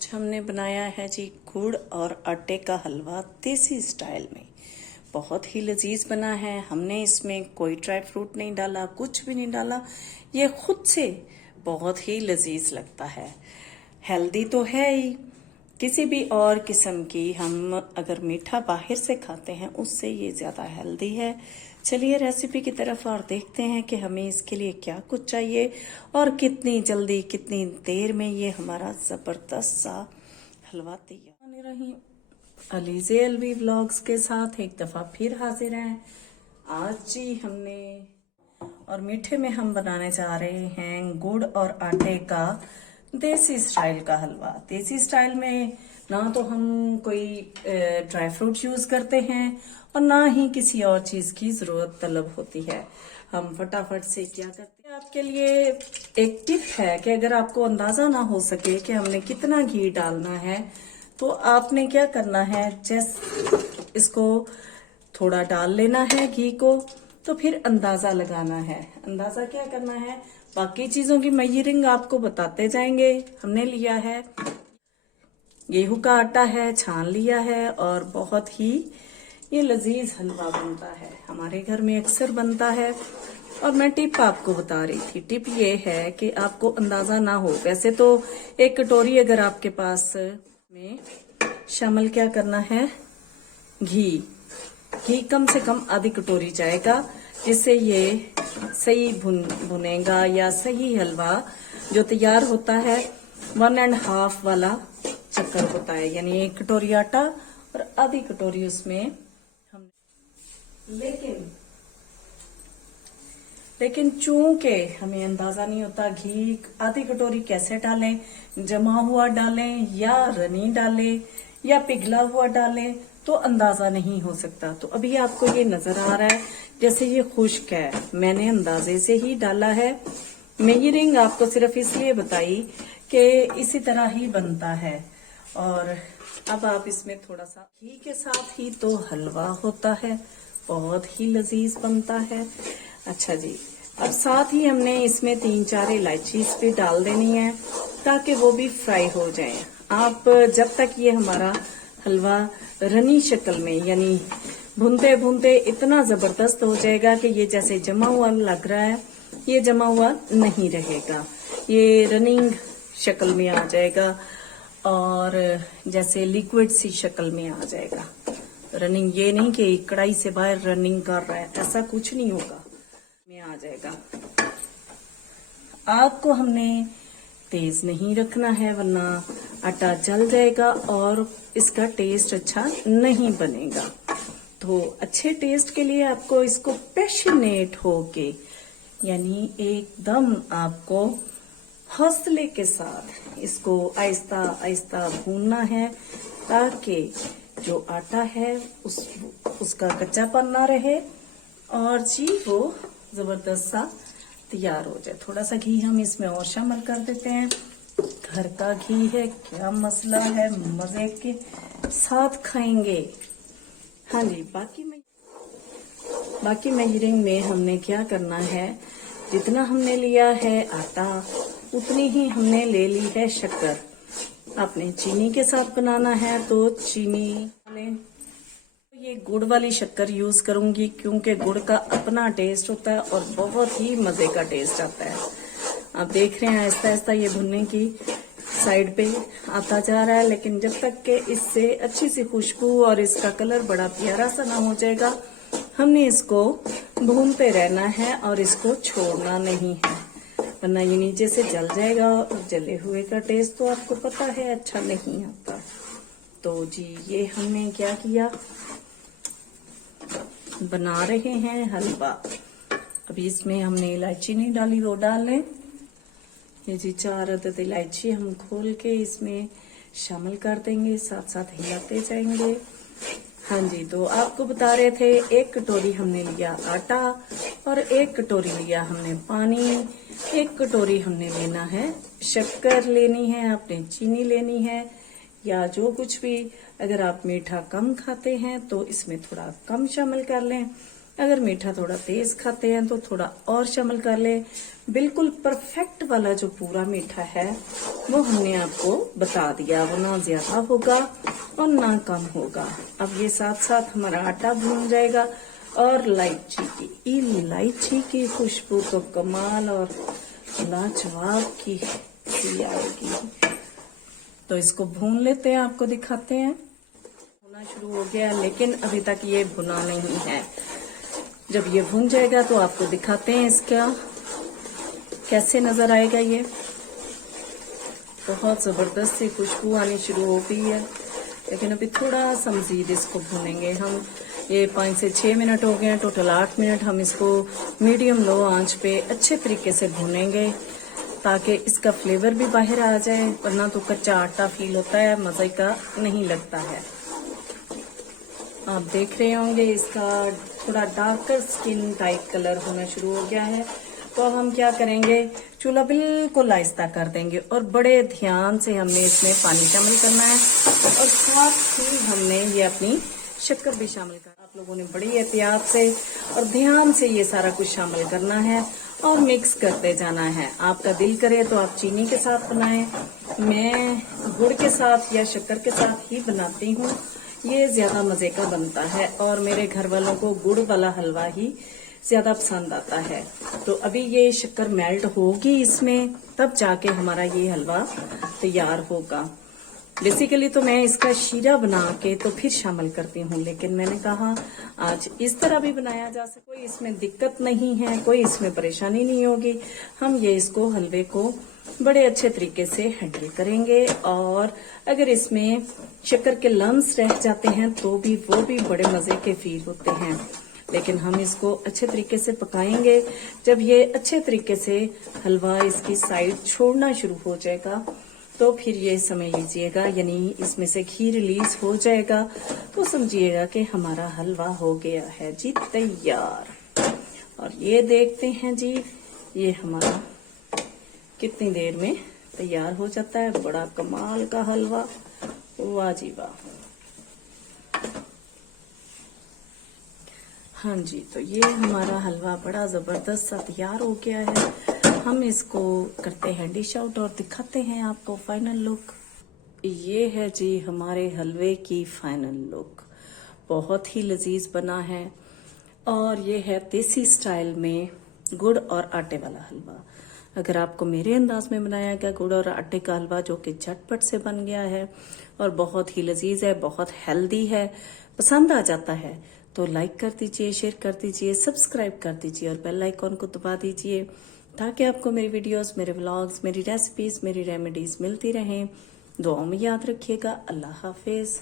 आज हमने बनाया है जी गुड़ और आटे का हलवा देसी स्टाइल में। बहुत ही लजीज बना है। हमने इसमें कोई ड्राई फ्रूट नहीं डाला, कुछ भी नहीं डाला। ये खुद से बहुत ही लजीज लगता है। हेल्दी तो है ही। किसी भी और किस्म की हम अगर मीठा बाहर से खाते हैं उससे ये ज़्यादा हेल्दी है। चलिए रेसिपी की तरफ और देखते हैं कि हमें इसके लिए क्या कुछ चाहिए और कितनी जल्दी कितनी देर में ये हमारा ज़बरदस्त सा हलवा तैयार रही। अलीज़े अलवी व्लॉग्स के साथ एक दफ़ा फिर हाजिर हैं। आज जी हमने और मीठे में हम बनाने जा रहे हैं गुड़ और आटे का देसी स्टाइल का हलवा। देसी स्टाइल में ना तो हम कोई ड्राई फ्रूट यूज करते हैं और ना ही किसी और चीज की जरूरत तलब होती है। हम फटाफट से क्या करते हैं, आपके लिए एक टिप है कि अगर आपको अंदाजा ना हो सके कि हमने कितना घी डालना है तो आपने क्या करना है, जैसे इसको थोड़ा डाल लेना है घी को, तो फिर अंदाजा लगाना है। अंदाजा क्या करना है, बाकी चीजों की मेजरिंग आपको बताते जाएंगे। हमने लिया है गेहूं का आटा है, छान लिया है और बहुत ही ये लजीज हलवा बनता है। हमारे घर में अक्सर बनता है। और मैं टिप आपको बता रही थी, टिप ये है कि आपको अंदाजा ना हो। वैसे तो एक कटोरी अगर आपके पास में शामिल क्या करना है, घी कम से कम आधी कटोरी जाएगा, जिससे ये सही भुनेगा या सही हलवा जो तैयार होता है 1.5 वाला चक्कर होता है, यानी 1 कटोरी आटा और आधी कटोरी उसमें हम। लेकिन चूंकि हमें अंदाजा नहीं होता घी आधी कटोरी कैसे डालें, जमा हुआ डालें या रनी डालें या पिघला हुआ डालें, तो अंदाजा नहीं हो सकता। तो अभी आपको ये नजर आ रहा है जैसे ये खुश्क है, मैंने अंदाजे से ही डाला है। मेजरिंग आपको सिर्फ इसलिए बताई कि इसी तरह ही बनता है। और अब आप इसमें थोड़ा सा घी के साथ ही तो हलवा होता है, बहुत ही लजीज बनता है। अच्छा जी, अब साथ ही हमने इसमें 3-4 इलायची भी डाल देनी है ताकि वो भी फ्राई हो जाए। आप जब तक ये हमारा हलवा रनी शक्ल में, यानी भूनते भूनते इतना जबरदस्त हो जाएगा कि ये जैसे जमा हुआ लग रहा है, ये जमा हुआ नहीं रहेगा, ये रनिंग शक्ल में आ जाएगा और जैसे लिक्विड सी शक्ल में आ जाएगा। रनिंग ये नहीं कि कढ़ाई से बाहर रनिंग कर रहा है, ऐसा कुछ नहीं होगा, में आ जाएगा। आग को हमने तेज नहीं रखना है वरना आटा जल जाएगा और इसका टेस्ट अच्छा नहीं बनेगा। तो अच्छे टेस्ट के लिए आपको इसको पैशनेट होके, यानी एकदम आपको हौसले के साथ इसको आहिस्ता आहिस्ता भूनना है ताकि जो आटा है उसका कच्चापन ना रहे और जी वो जबरदस्त सा तैयार हो जाए। थोड़ा सा घी हम इसमें और शामिल कर देते हैं। घर का घी है, क्या मसला है, मजे के साथ खाएंगे। हाँ जी, बाकी मेजरिंग में हमने क्या करना है, जितना हमने लिया है आटा उतनी ही हमने ले ली है शक्कर। आपने चीनी के साथ बनाना है तो चीनी लें। ये गुड़ वाली शक्कर यूज करूंगी क्योंकि गुड़ का अपना टेस्ट होता है और बहुत ही मजे का टेस्ट आता है। आप देख रहे हैं आहिस्ता आहिस्ता ये भुनने की साइड पे आता जा रहा है, लेकिन जब तक के इससे अच्छी सी खुशबू और इसका कलर बड़ा प्यारा सा ना हो जाएगा, हमने इसको भूनते रहना है और इसको छोड़ना नहीं है, वरना ये नीचे से जल जाएगा और जले हुए का टेस्ट तो आपको पता है अच्छा नहीं आता। तो जी ये हमने क्या किया, बना रहे हैं हलवा। अभी इसमें हमने इलायची नहीं डाली, वो डाल लें। ये जी 4 अदद इलायची हम खोल के इसमें शामिल कर देंगे, साथ साथ हिलाते जाएंगे। हाँ जी, तो आपको बता रहे थे 1 कटोरी हमने लिया आटा और 1 कटोरी लिया हमने पानी, 1 कटोरी हमने लेना है शक्कर लेनी है, आपने चीनी लेनी है या जो कुछ भी। अगर आप मीठा कम खाते हैं तो इसमें थोड़ा कम शामिल कर लें। अगर मीठा थोड़ा तेज खाते हैं तो थोड़ा और शामिल कर ले। बिल्कुल परफेक्ट वाला जो पूरा मीठा है वो हमने आपको बता दिया, वो ना ज्यादा होगा और ना कम होगा। अब ये साथ साथ हमारा आटा भून जाएगा और इलायची की खुशबू तो कमाल और लाजवाब की आएगी। तो इसको भून लेते हैं, आपको दिखाते हैं। भुना शुरू हो गया लेकिन अभी तक ये भुना नहीं है। जब ये भुन जाएगा तो आपको दिखाते हैं इसका कैसे नजर आएगा। ये बहुत जबरदस्त सी खुशबू आनी शुरू हो गई है, लेकिन अभी थोड़ा सा मजीद इसको भूनेंगे हम। ये 5 से 6 मिनट हो गए हैं, टोटल 8 मिनट हम इसको मीडियम लो आंच पे अच्छे तरीके से भूनेंगे ताकि इसका फ्लेवर भी बाहर आ जाए, वरना तो कच्चा आटा फील होता है, मजे का नहीं लगता है। आप देख रहे होंगे इसका थोड़ा डार्कर स्किन टाइप कलर होना शुरू हो गया है। तो अब हम क्या करेंगे, चूल्हा बिल्कुल आहिस्ता कर देंगे और बड़े ध्यान से हमने इसमें पानी शामिल करना है और साथ ही हमने ये अपनी शक्कर भी शामिल करना। आप लोगों ने बड़ी एहतियात से और ध्यान से ये सारा कुछ शामिल करना है और मिक्स करते जाना है। आपका दिल करे तो आप चीनी के साथ बनाएं, मैं गुड़ के साथ या शक्कर के साथ ही बनाती हूँ, ये ज्यादा मजे का बनता है और मेरे घर वालों को गुड़ वाला हलवा ही ज्यादा पसंद आता है। तो अभी ये शक्कर मेल्ट होगी इसमें, तब जाके हमारा ये हलवा तैयार होगा। बेसिकली तो मैं इसका शीरा बना के तो फिर शामिल करती हूँ, लेकिन मैंने कहा आज इस तरह भी बनाया जा सके, कोई इसमें दिक्कत नहीं है, कोई इसमें परेशानी नहीं होगी। हम ये इसको हलवे को बड़े अच्छे तरीके से हैंडल करेंगे और अगर इसमें शक्कर के लम्स रह जाते हैं तो भी वो भी बड़े मजे के फील होते हैं, लेकिन हम इसको अच्छे तरीके से पकाएंगे। जब ये अच्छे तरीके से हलवा इसकी साइड छोड़ना शुरू हो जाएगा तो फिर ये समझ लीजिएगा, यानी इसमें से घी रिलीज हो जाएगा, तो समझिएगा कि हमारा हलवा हो गया है जी तैयार। और ये देखते हैं जी ये हमारा कितनी देर में तैयार हो जाता है। बड़ा कमाल का हलवा, वाह जी वाह। हाँ जी, तो ये हमारा हलवा बड़ा जबरदस्त सा तैयार हो गया है। हम इसको करते हैं डिश आउट और दिखाते हैं आपको फाइनल लुक। ये है जी हमारे हलवे की फाइनल लुक, बहुत ही लजीज बना है और ये है देसी स्टाइल में गुड़ और आटे वाला हलवा। अगर आपको मेरे अंदाज में बनाया गया गुड़ और आटे का हलवा जो कि झटपट से बन गया है और बहुत ही लजीज है, बहुत हेल्दी है, पसंद आ जाता है, तो लाइक कर दीजिए, शेयर कर दीजिए, सब्सक्राइब कर दीजिए और बेल आइकॉन को दबा दीजिए ताकि आपको मेरी वीडियोस, मेरे व्लॉग्स, मेरी रेसिपीज, मेरी रेमेडीज मिलती रहें। दुआओं में याद रखिएगा। अल्लाह हाफिज।